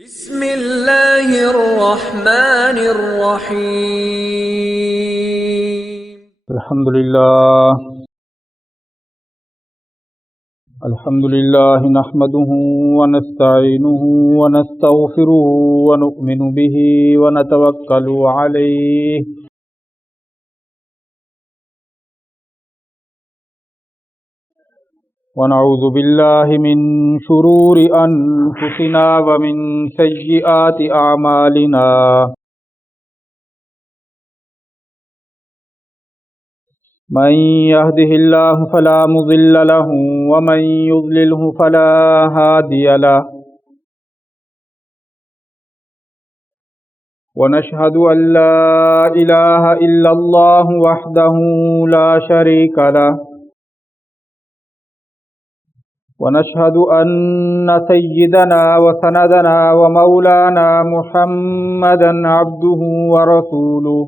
بسم اللہ الرحمن الرحیم۔ الحمد للہ نحمده ونستعینه ونستغفره ونؤمن به ونتوکل علیہ ونعوذ باللہ من شرور انفسنا ومن سیئات اعمالنا من يهده الله فلا مضل له ومن يضلله فلا هادي له ونشهد أن لا إله إلا الله وحده لا شريك له ونشهد أن سيدنا وسندنا ومولانا محمدا عبده ورسوله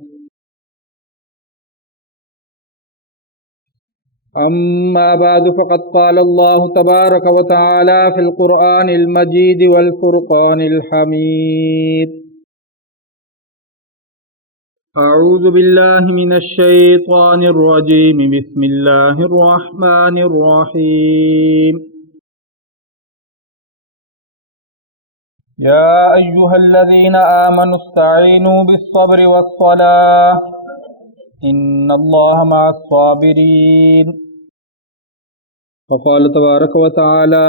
أما بعد فقد قال الله تبارك وتعالى في القرآن المجيد والفرقان الحميد أعوذ بالله من الشيطان الرجيم بسم الله الرحمن الرحيم يا أيها الذين آمنوا استعينوا بالصبر والصلاة إن الله مع الصابرين وقال تبارك وتعالى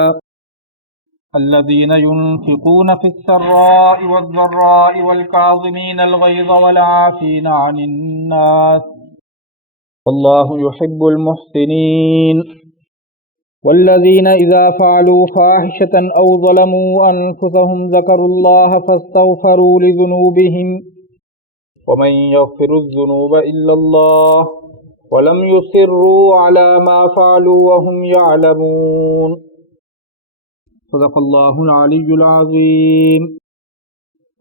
الذين ينفقون في السراء والضراء والكاظمين الغيظ والعافين عن الناس والله يحب المحسنين والذين إذا فعلوا فاحشة أو ظلموا أنفسهم ذكروا الله فاستغفروا لذنوبهم ومن يغفر الذنوب إلا الله ولم يصروا على ما فعلوا وهم يعلمون صدق الله العلي العظيم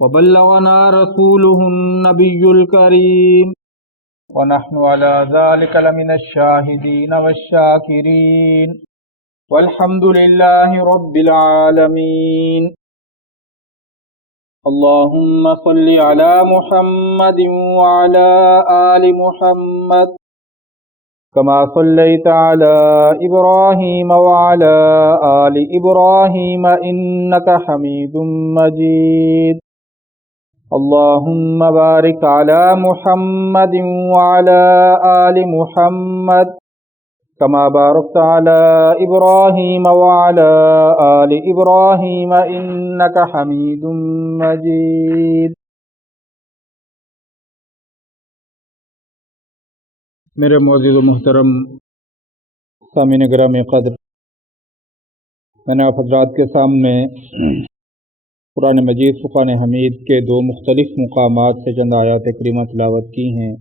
وبلغنا رسوله النبي الكريم ونحن على ذلك لمن الشاهدين والشاكرين والحمد لله رب العالمين اللهم صل على محمد وعلى آل محمد كما صليت على إبراهيم وعلى آل إبراهيم إنك حميد مجيد اللهم بارك على محمد وعلى آل محمد كما باركت على إبراهيم وعلى آل إبراهيم إنك حميد مجيد میرے معزز و محترم سامعین گرامی قدر، میں نے آپ حضرات کے سامنے قرآن مجید فرقان حمید کے دو مختلف مقامات سے چند آیات کریمہ تلاوت کی ہیں۔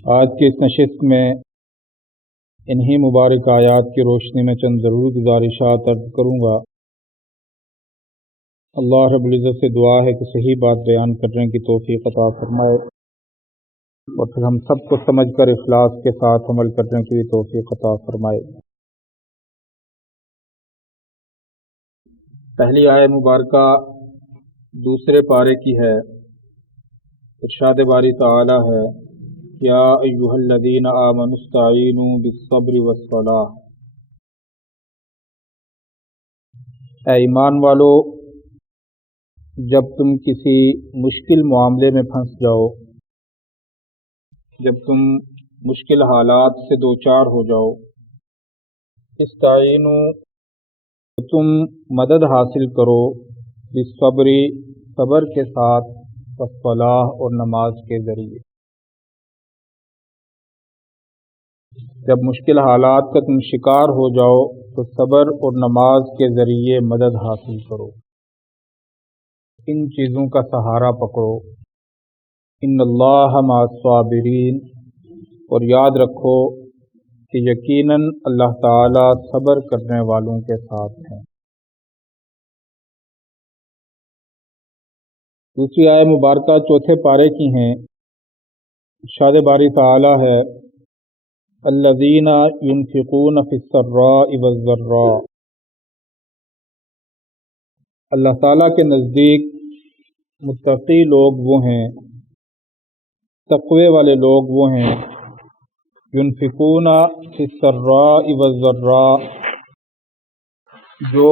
آج کی اس نشست میں انہی مبارک آیات کی روشنی میں چند ضروری گزارشات عرض کروں گا۔ اللہ رب العزت سے دعا ہے کہ صحیح بات بیان کرنے کی توفیق عطا فرمائے اور پھر ہم سب کو سمجھ کر اخلاص کے ساتھ عمل کرنے کی بھی توفیق عطا فرمائے۔ پہلی آیت مبارکہ دوسرے پارے کی ہے۔ ارشاد باری تعالی ہے یا ایھا الذین آمنوا استعینوا بالصبر والصلاۃ، اے ایمان والو، جب تم کسی مشکل معاملے میں پھنس جاؤ، جب تم مشکل حالات سے دوچار ہو جاؤ، استعینوا، تم مدد حاصل کرو، بالصبر، صبر کے ساتھ، والصلاۃ، اور نماز کے ذریعے۔ جب مشکل حالات کا تم شکار ہو جاؤ تو صبر اور نماز کے ذریعے مدد حاصل کرو، ان چیزوں کا سہارا پکڑو۔ ان اللہ مع الصابرین، اور یاد رکھو کہ یقیناً اللہ تعالیٰ صبر کرنے والوں کے ساتھ ہیں۔ دوسری آیت مبارکہ چوتھے پارے کی ہیں۔ ارشاد باری تعالیٰ ہے الذین ينفقون فی السراء والضراء، اللہ تعالیٰ کے نزدیک متقی لوگ وہ ہیں، تقوی والے لوگ وہ ہیں، ينفقون فی السراء والضراء، جو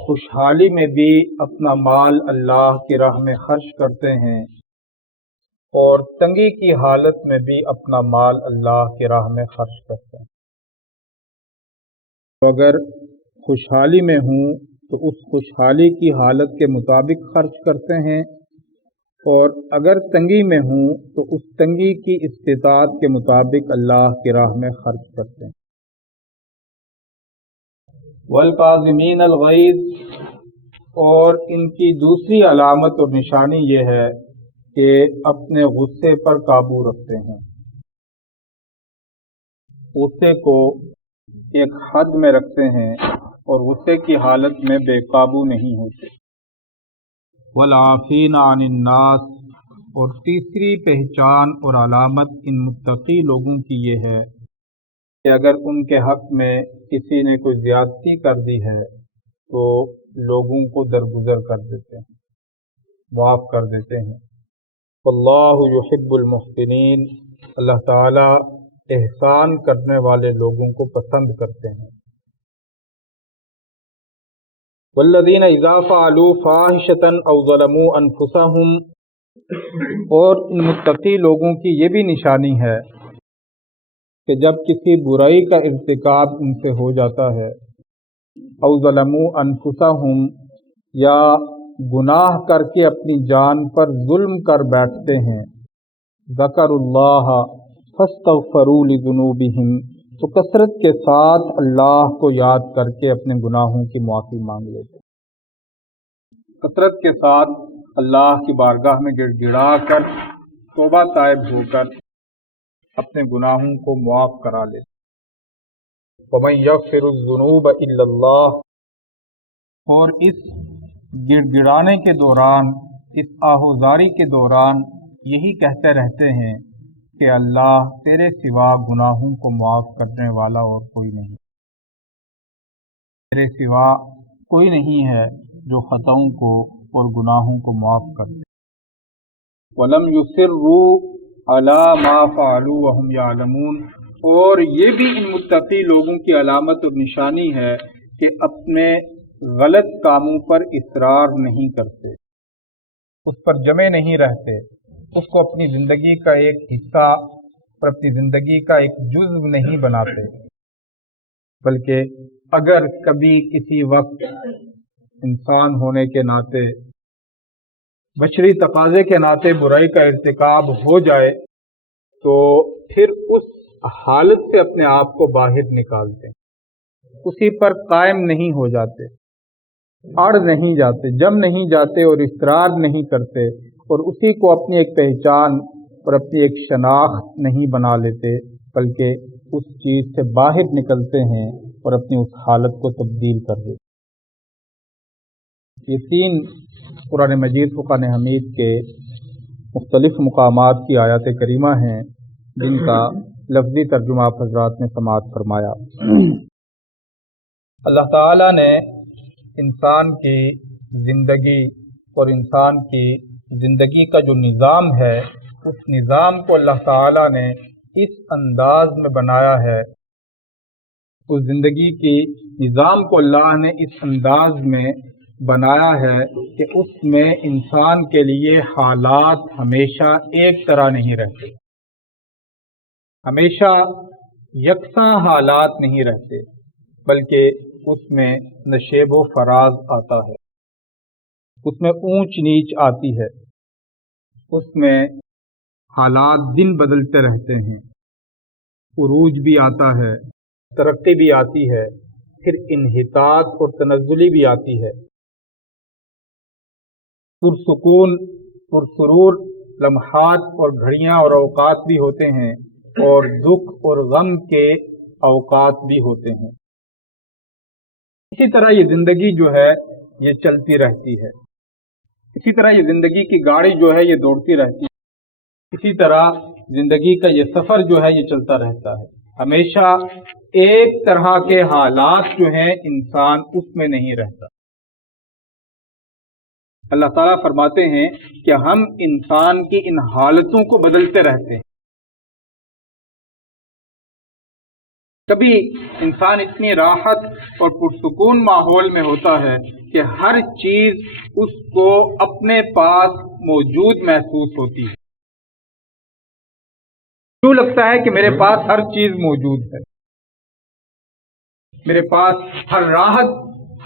خوشحالی میں بھی اپنا مال اللہ کی راہ میں خرچ کرتے ہیں اور تنگی کی حالت میں بھی اپنا مال اللہ کی راہ میں خرچ کرتے ہیں۔ تو اگر خوشحالی میں ہوں تو اس خوشحالی کی حالت کے مطابق خرچ کرتے ہیں، اور اگر تنگی میں ہوں تو اس تنگی کی استطاعت کے مطابق اللہ کی راہ میں خرچ کرتے ہیں۔ والکاظمین الغیظ، اور ان کی دوسری علامت اور نشانی یہ ہے کہ اپنے غصے پر قابو رکھتے ہیں، غصے کو ایک حد میں رکھتے ہیں اور غصے کی حالت میں بے قابو نہیں ہوتے۔ والعافین عن الناس، اور تیسری پہچان اور علامت ان متقی لوگوں کی یہ ہے کہ اگر ان کے حق میں کسی نے کوئی زیادتی کر دی ہے تو لوگوں کو درگزر کر دیتے ہیں، معاف کر دیتے ہیں۔ واللہ یحب المحسنین، اللہ تعالی احسان کرنے والے لوگوں کو پسند کرتے ہیں۔ والذین اذا فعلوا فاحشۃ او ظلموا انفسهم، اور ان متقی لوگوں کی یہ بھی نشانی ہے کہ جب کسی برائی کا ارتکاب ان سے ہو جاتا ہے، او ظلموا انفسهم، یا گناہ کر کے اپنی جان پر ظلم کر بیٹھتے ہیں، ذکر اللہ فاستغفروا لذنوبہم، تو کثرت کے ساتھ اللہ کو یاد کر کے اپنے گناہوں کی معافی مانگ لیتے ہیں، کثرت کے ساتھ اللہ کی بارگاہ میں گڑ گڑا کر توبہ طائب ہو کر اپنے گناہوں کو معاف کرا لیتے ہیں۔ وَمَن يَغْفِرُ الذُّنُوبَ إِلَّا اللَّهُ، اور اس گڑ گڑانے کے دوران، اس آہوزاری کے دوران یہی کہتے رہتے ہیں کہ اللہ تیرے سوا گناہوں کو معاف کرنے والا اور کوئی نہیں، تیرے سوا کوئی نہیں ہے جو خطاؤں کو اور گناہوں کو معاف کر دے۔ وَلَمْ يُصِرُّوا عَلَى مَا فَعَلُوا وَهُمْ يَعْلَمُونَ، اور یہ بھی ان متقی لوگوں کی علامت اور نشانی ہے کہ اپنے غلط کاموں پر اصرار نہیں کرتے، اس پر جمے نہیں رہتے، اس کو اپنی زندگی کا ایک حصہ اور اپنی زندگی کا ایک جزو نہیں بناتے، بلکہ اگر کبھی کسی وقت انسان ہونے کے ناطے، بشری تقاضے کے ناطے برائی کا ارتکاب ہو جائے تو پھر اس حالت سے اپنے آپ کو باہر نکالتے ہیں، اسی پر قائم نہیں ہو جاتے، اڑ نہیں جاتے، جم نہیں جاتے اور اصرار نہیں کرتے، اور اسی کو اپنی ایک پہچان اور اپنی ایک شناخت نہیں بنا لیتے، بلکہ اس چیز سے باہر نکلتے ہیں اور اپنی اس حالت کو تبدیل کر دیتے۔ یہ 3 قرآن مجید فرقان حمید کے مختلف مقامات کی آیات کریمہ ہیں جن کا لفظی ترجمہ آپ حضرات نے سماعت فرمایا۔ اللہ تعالیٰ نے انسان کی زندگی اور انسان کی زندگی کا جو نظام ہے، اس نظام کو اللہ تعالیٰ نے اس انداز میں بنایا ہے، اس زندگی کی نظام کو اللہ نے اس انداز میں بنایا ہے کہ اس میں انسان کے لیے حالات ہمیشہ ایک طرح نہیں رہتے، ہمیشہ یکساں حالات نہیں رہتے، بلکہ اس میں نشیب و فراز آتا ہے، اس میں اونچ نیچ آتی ہے، اس میں حالات دن بدلتے رہتے ہیں، عروج بھی آتا ہے، ترقی بھی آتی ہے، پھر انحطاط اور تنزلی بھی آتی ہے، پرسکون پرسرور لمحات اور گھڑیاں اور اوقات بھی ہوتے ہیں، اور دکھ اور غم کے اوقات بھی ہوتے ہیں۔ اسی طرح یہ زندگی جو ہے یہ چلتی رہتی ہے، اسی طرح یہ زندگی کی گاڑی جو ہے یہ دوڑتی رہتی ہے، اسی طرح زندگی کا یہ سفر جو ہے یہ چلتا رہتا ہے، ہمیشہ ایک طرح کے حالات جو ہیں انسان اس میں نہیں رہتا۔ اللہ تعالیٰ فرماتے ہیں کہ ہم انسان کی ان حالتوں کو بدلتے رہتے ہیں. کبھی انسان اتنی راحت اور پرسکون ماحول میں ہوتا ہے کہ ہر چیز اس کو اپنے پاس موجود محسوس ہوتی ہے. یوں لگتا ہے کہ میرے پاس ہر چیز موجود ہے، میرے پاس ہر راحت،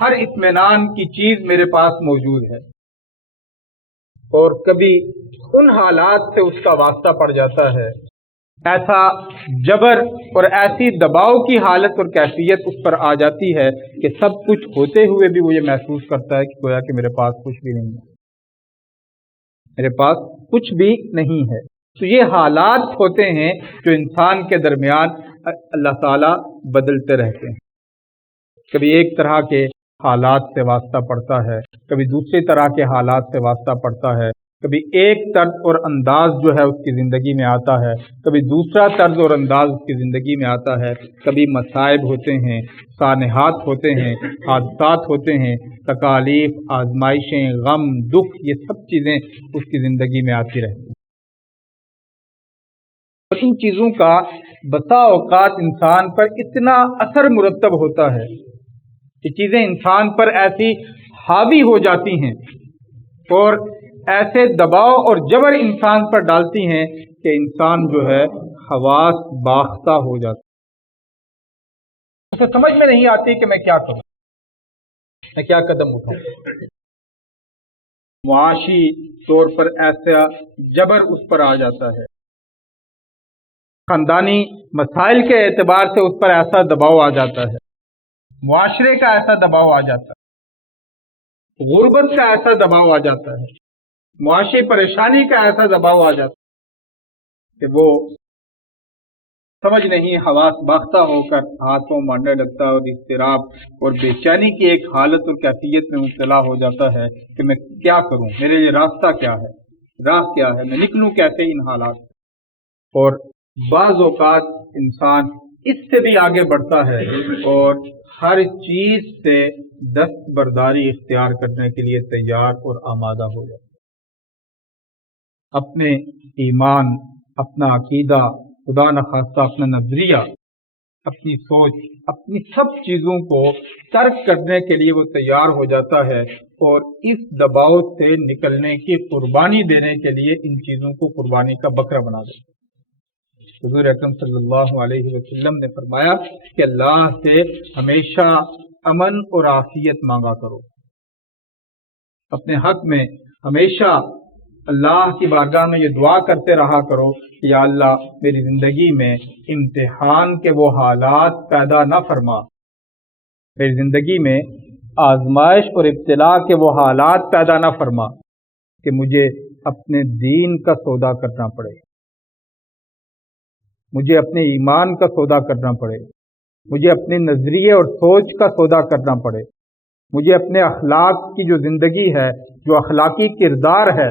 ہر اطمینان کی چیز میرے پاس موجود ہے. اور کبھی ان حالات سے اس کا واسطہ پڑ جاتا ہے، ایسا جبر اور ایسی دباؤ کی حالت اور کیفیت اس پر آ جاتی ہے کہ سب کچھ ہوتے ہوئے بھی وہ یہ محسوس کرتا ہے کہ گویا کہ میرے پاس کچھ بھی نہیں ہے، میرے پاس کچھ بھی نہیں ہے. تو یہ حالات ہوتے ہیں جو انسان کے درمیان اللہ تعالیٰ بدلتے رہتے ہیں. کبھی ایک طرح کے حالات سے واسطہ پڑتا ہے، کبھی دوسری طرح کے حالات سے واسطہ پڑتا ہے، کبھی ایک طرز اور انداز جو ہے اس کی زندگی میں آتا ہے، کبھی دوسرا طرز اور انداز اس کی زندگی میں آتا ہے. کبھی مصائب ہوتے ہیں، سانحات ہوتے ہیں، حادثات ہوتے ہیں، تکالیف، آزمائشیں، غم، دکھ، یہ سب چیزیں اس کی زندگی میں آتی رہتی ہیں. اور ان چیزوں کا بسا اوقات انسان پر اتنا اثر مرتب ہوتا ہے، یہ چیزیں انسان پر ایسی حاوی ہو جاتی ہیں اور ایسے دباؤ اور جبر انسان پر ڈالتی ہیں کہ انسان جو ہے حواس باختہ ہو جاتا ہے. اسے سمجھ میں نہیں آتی کہ میں کیا کروں، میں کیا قدم اٹھاؤں. معاشی طور پر ایسا جبر اس پر آ جاتا ہے، خاندانی مسائل کے اعتبار سے اس پر ایسا دباؤ آ جاتا ہے، معاشرے کا ایسا دباؤ آ جاتا ہے، غربت کا ایسا دباؤ آ جاتا ہے، معاشی پریشانی کا ایسا دباؤ آ جاتا ہے کہ وہ سمجھ نہیں، حواس باختہ ہو کر ہاتھوں مارنے لگتا ہے اور اضطراب اور بے چینی کی ایک حالت اور کیفیت میں مبتلا ہو جاتا ہے کہ میں کیا کروں، میرے لیے راستہ کیا ہے، راہ کیا ہے، میں نکلوں کیسے ان حالات. اور بعض اوقات انسان اس سے بھی آگے بڑھتا ہے اور ہر چیز سے دستبرداری اختیار کرنے کے لیے تیار اور آمادہ ہو جاتا ہے. اپنے ایمان، اپنا عقیدہ، خدا نخواستہ اپنا نظریہ، اپنی سوچ، اپنی سب چیزوں کو ترک کرنے کے لیے وہ تیار ہو جاتا ہے اور اس دباؤ سے نکلنے کی قربانی دینے کے لیے ان چیزوں کو قربانی کا بکرا بنا دیتا ہے. حضور اکرم صلی اللہ علیہ وسلم نے فرمایا کہ اللہ سے ہمیشہ امن اور عافیت مانگا کرو، اپنے حق میں ہمیشہ اللہ کی بارگاہ میں یہ دعا کرتے رہا کرو کہ یا اللہ میری زندگی میں امتحان کے وہ حالات پیدا نہ فرما، میری زندگی میں آزمائش اور ابتلا کے وہ حالات پیدا نہ فرما کہ مجھے اپنے دین کا سودا کرنا پڑے، مجھے اپنے ایمان کا سودا کرنا پڑے، مجھے اپنے نظریے اور سوچ کا سودا کرنا پڑے، مجھے اپنے اخلاق کی جو زندگی ہے، جو اخلاقی کردار ہے،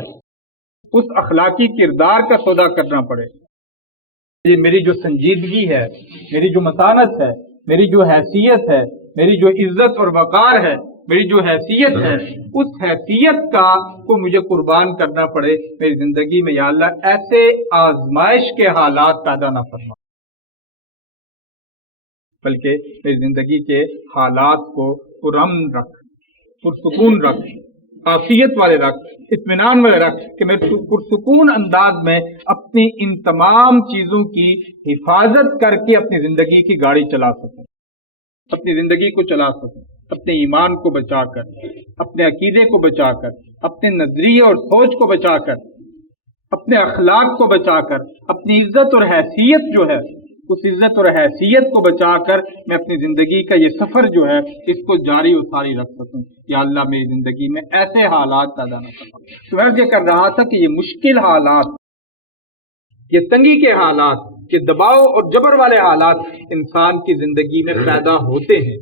اس اخلاقی کردار کا سودا کرنا پڑے. میری جو سنجیدگی ہے، میری جو متانت ہے، میری جو حیثیت ہے، میری جو عزت اور وقار ہے، میری جو حیثیت ہے، اس حیثیت کا کو مجھے قربان کرنا پڑے میری زندگی میں. یا اللہ ایسے آزمائش کے حالات پیدا نہ فرما، بلکہ میری زندگی کے حالات کو پرامن رکھ، پرسکون رکھ، عافیت والے رکھ، اطمینان والے رکھ کہ میں پرسکون انداز میں اپنی ان تمام چیزوں کی حفاظت کر کے اپنی زندگی کی گاڑی چلا سکوں، اپنی زندگی کو چلا سکوں، اپنے ایمان کو بچا کر، اپنے عقیدے کو بچا کر، اپنے نظریے اور سوچ کو بچا کر، اپنے اخلاق کو بچا کر، اپنی عزت اور حیثیت جو ہے اس عزت اور حیثیت کو بچا کر میں اپنی زندگی کا یہ سفر جو ہے اس کو جاری و ساری رکھ سکوں. یا اللہ میری زندگی میں ایسے حالات پیدا نہ کرنا. تو میں یہ کر رہا تھا کہ یہ مشکل حالات، یہ تنگی کے حالات، یہ دباؤ اور جبر والے حالات انسان کی زندگی میں پیدا ہوتے ہیں،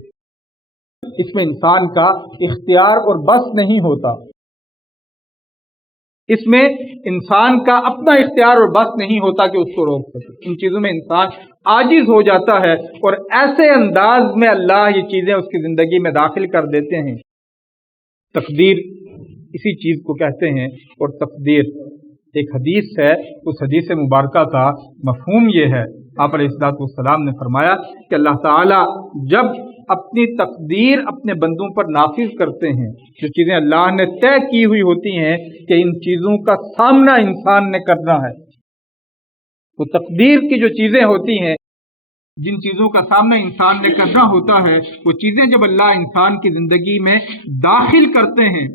اس میں انسان کا اختیار اور بس نہیں ہوتا، اس میں انسان کا اپنا اختیار اور بس نہیں ہوتا کہ اس کو روک سکے. ان چیزوں میں انسان عاجز ہو جاتا ہے اور ایسے انداز میں اللہ یہ چیزیں اس کی زندگی میں داخل کر دیتے ہیں. تقدیر اسی چیز کو کہتے ہیں۔ اور تقدیر ایک حدیث ہے، اس حدیث مبارکہ کا مفہوم یہ ہے، آپ علیہ السلام نے فرمایا کہ اللہ تعالیٰ جب اپنی تقدیر اپنے بندوں پر نافذ کرتے ہیں، جو چیزیں اللہ نے طے کی ہوئی ہوتی ہیں کہ ان چیزوں کا سامنا انسان نے کرنا ہے، وہ تقدیر کی جو چیزیں ہوتی ہیں، جن چیزوں کا سامنا انسان نے کرنا ہوتا ہے، وہ چیزیں جب اللہ انسان کی زندگی میں داخل کرتے ہیں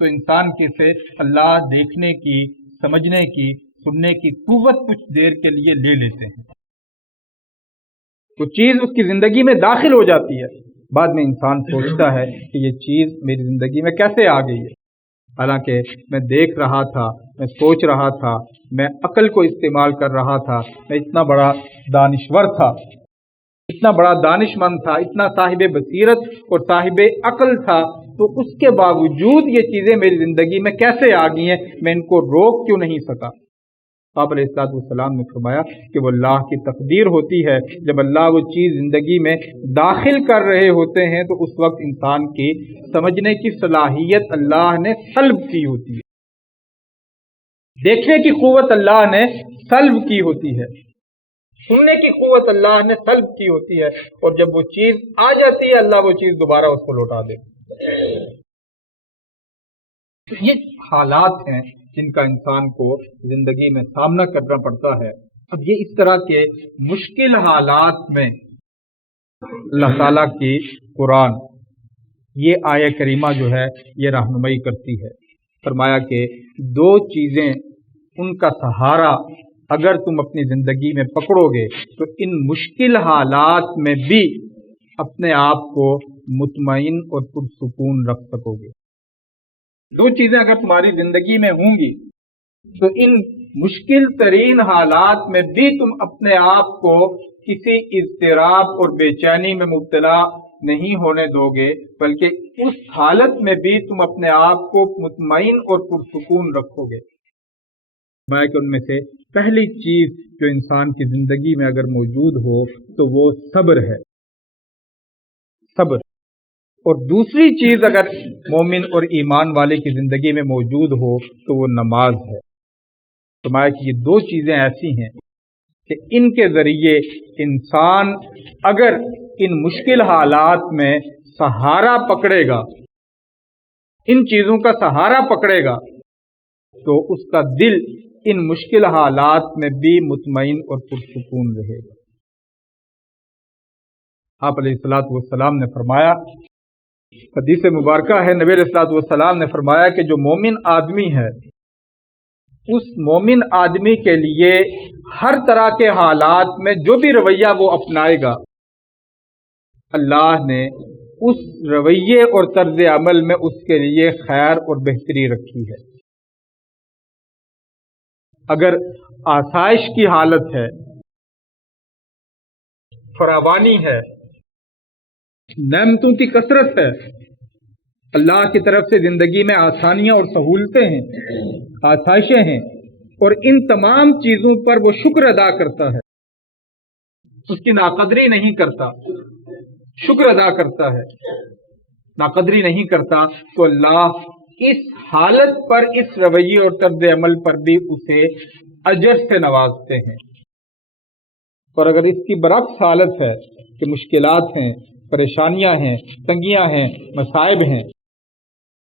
تو انسان کے سے اللہ دیکھنے کی، سمجھنے کی، سننے کی قوت کچھ دیر کے لیے لے لیتے ہیں۔ وہ چیز اس کی زندگی میں داخل ہو جاتی ہے، بعد میں انسان سوچتا ہے کہ یہ چیز میری زندگی میں کیسے آ گئی ہے، حالانکہ میں دیکھ رہا تھا، میں سوچ رہا تھا، میں عقل کو استعمال کر رہا تھا، میں اتنا بڑا دانشور تھا، اتنا بڑا دانش مند تھا، اتنا صاحب بصیرت اور صاحب عقل تھا، تو اس کے باوجود یہ چیزیں میری زندگی میں کیسے آ گئی ہیں، میں ان کو روک کیوں نہیں سکا۔ آپ علیہ السلام نے فرمایا کہ وہ اللہ کی تقدیر ہوتی ہے، جب اللہ وہ چیز زندگی میں داخل کر رہے ہوتے ہیں تو اس وقت انسان کی سمجھنے کی صلاحیت اللہ نے سلب کی ہوتی ہے، دیکھنے کی قوت اللہ نے سلب کی ہوتی ہے، سننے کی قوت اللہ نے سلب کی ہوتی ہے، اور جب وہ چیز آ جاتی ہے اللہ وہ چیز دوبارہ اس کو لوٹا دیتا ہے۔ یہ حالات ہیں جن کا انسان کو زندگی میں سامنا کرنا پڑتا ہے۔ اب یہ اس طرح کے مشکل حالات میں اللہ تعالیٰ کی قرآن یہ آیہ کریمہ جو ہے یہ رہنمائی کرتی ہے۔ فرمایا کہ دو چیزیں، ان کا سہارا اگر تم اپنی زندگی میں پکڑو گے تو ان مشکل حالات میں بھی اپنے آپ کو مطمئن اور پرسکون رکھ سکو گے۔ دو چیزیں اگر تمہاری زندگی میں ہوں گی تو ان مشکل ترین حالات میں بھی تم اپنے آپ کو کسی اضطراب اور بے چینی میں مبتلا نہیں ہونے دو گے، بلکہ اس حالت میں بھی تم اپنے آپ کو مطمئن اور پرسکون رکھو گے۔ میں کہ ان میں سے پہلی چیز جو انسان کی زندگی میں اگر موجود ہو تو وہ صبر ہے، صبر۔ اور دوسری چیز اگر مومن اور ایمان والے کی زندگی میں موجود ہو تو وہ نماز ہے۔ فرمایا کہ یہ دو چیزیں ایسی ہیں کہ ان کے ذریعے انسان اگر ان مشکل حالات میں سہارا پکڑے گا، ان چیزوں کا سہارا پکڑے گا، تو اس کا دل ان مشکل حالات میں بھی مطمئن اور پرسکون رہے گا۔ آپ علیہ السلام نے فرمایا، حدیث مبارکہ ہے، نبی علیہ السلام نے فرمایا کہ جو مومن آدمی ہے، اس مومن آدمی کے لیے ہر طرح کے حالات میں جو بھی رویہ وہ اپنائے گا، اللہ نے اس رویے اور طرز عمل میں اس کے لیے خیر اور بہتری رکھی ہے۔ اگر آسائش کی حالت ہے، فراوانی ہے، نعمتوں کی کثرت ہے، اللہ کی طرف سے زندگی میں آسانیاں اور سہولتیں ہیں، آسائشیں ہیں، اور ان تمام چیزوں پر وہ شکر ادا کرتا ہے، اس کی ناقدری نہیں کرتا، شکر ادا کرتا ہے، ناقدری نہیں کرتا، تو اللہ اس حالت پر، اس رویے اور طرز عمل پر بھی اسے اجر سے نوازتے ہیں۔ اور اگر اس کی برعکس حالت ہے کہ مشکلات ہیں، پریشانیاں ہیں، تنگیاں ہیں، مصائب ہیں،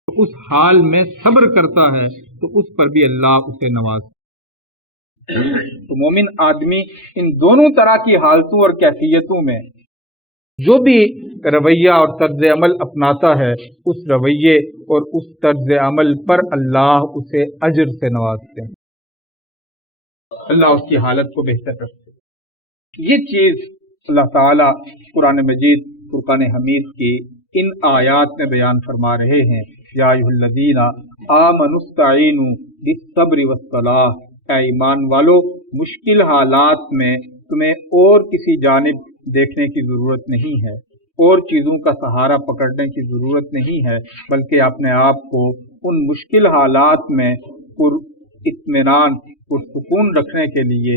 تو اس حال میں صبر کرتا ہے تو اس پر بھی اللہ اسے نوازتا ہے۔ تو مومن آدمی ان دونوں طرح کی حالتوں اور کیفیتوں میں جو بھی رویہ اور طرز عمل اپناتا ہے، اس رویے اور اس طرز عمل پر اللہ اسے اجر سے نوازتے ہیں، اللہ اس کی حالت کو بہتر رکھتے ہیں۔ یہ چیز اللہ تعالیٰ قرآن مجید فرقان حمید کی ان آیات میں بیان فرما رہے ہیں۔ یا ایھا الذین آمنوا استعینوا بالصبر والصلاۃ، اے ایمان والو، مشکل حالات میں تمہیں اور کسی جانب دیکھنے کی ضرورت نہیں ہے، اور چیزوں کا سہارا پکڑنے کی ضرورت نہیں ہے، بلکہ اپنے آپ کو ان مشکل حالات میں پر اطمینان، پرسکون رکھنے کے لیے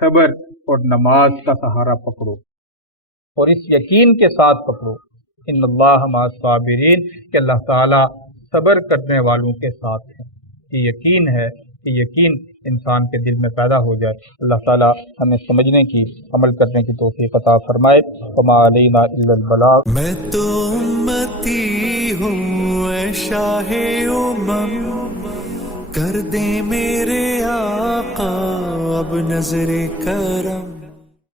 صبر اور نماز کا سہارا پکڑو، اور اس یقین کے ساتھ پکڑو ان اللہ مع الصابرین کہ اللہ تعالیٰ صبر کرنے والوں کے ساتھ ہیں. یہ یقین ہے کہ یقین انسان کے دل میں پیدا ہو جائے. اللہ تعالی ہمیں سمجھنے کی عمل کرنے کی توفیق عطا فرمائے. وما علینا الا البلاغ. میں تو امتی ہوں اے شاہ کر دے میرے آقا اب نظر کرم.